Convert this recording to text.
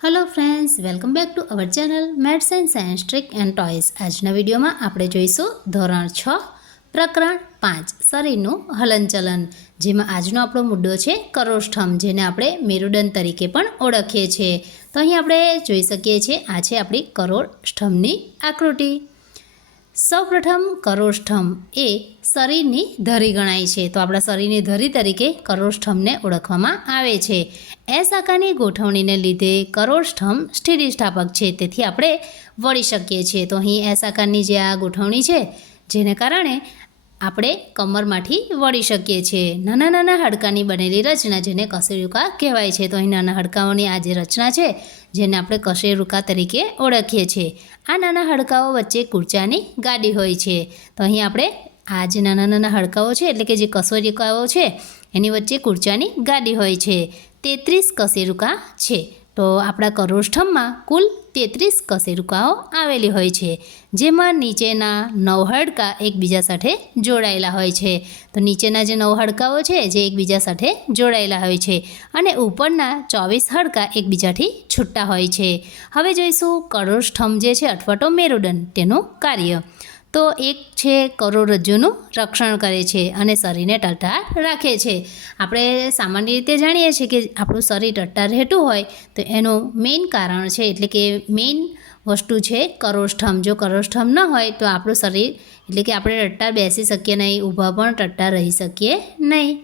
Hello friends, welcome back to our channel maths and science trick and toys. आजना video में आपणे जोईशुं धोरण 6 प्रकरण 5 शरीरनुं हलनचलन, जेमां आजनो आपणो मुद्दो छे करोष्ठम, जेने आपणे मेरुदंड तरीके पण ओळखीए छीए। तो अहीं आपणे जोई शकीए छीए आ छे आपणी करोष्ठमनी आकृति। सौप्रथम करोष्ठम ए शरीरनी धरी गणाय छे, तो आपणा शरीरनी धरी तरीके करोष्ठમને ओळखवामां आवे छे। एस आकारनी गोठवणीने लीधे करोष्ठम સ્થિતિસ્થાપક छे, तेथी आपणे वળી શકીએ છીએ। तो અહીં एस आकारनी जे आ गोठवणी छे, जेने कारणे આપણે કમરમાંથી વળી શકીએ છીએ। નાના નાના હાડકાની બનેલી રચના, જેને કશેરુકા કહેવાય છે। તો અહીં નાના હાડકાઓની આ જે રચના છે, જેને આપણે કશેરુકા તરીકે ઓળખીએ છીએ। આ નાના હાડકાઓ વચ્ચે કૂર્ચાની ગાડી હોય છે। તો અહીં આપણે આ જે નાના નાના હાડકાઓ છે, એટલે કે જે કશેરુકાઓ છે, એની વચ્ચે કૂર્ચાની ગાડી હોય છે। 33 કશેરુકા છે। તો આપણા કરોષ્ઠમમાં કુલ 33 કશેરુકાઓ આવેલી હોય છે, જેમાં નીચેના 9 હાડકા એકબીજા સાથે જોડાયેલા હોય છે। તો નીચેના જે 9 હાડકાઓ છે, જે એકબીજા સાથે જોડાયેલા હોય છે, અને ઉપરના 24 હાડકા એકબીજાથી છૂટા હોય છે। હવે જોઈશું કરોષ્ઠમ જે છે અથવા તો મેરુદંડ, તેનું કાર્ય। તો એક છે કરોડરજ્જુનું રક્ષણ કરે છે અને શરીરને ટટ્ટાર રાખે છે। આપણે સામાન્ય રીતે જાણીએ છીએ કે આપણું શરીર ટટ્ટાર રહેતું હોય તો એનું મેઇન કારણ છે, એટલે કે મેઇન વસ્તુ છે કરોષ્ઠમ। જો કરોષ્ઠમ ન હોય તો આપણું શરીર, એટલે કે આપણે ટટ્ટાર બેસી શકીએ નહીં, ઊભા પણ ટટ્ટાર રહી શકીએ નહીં।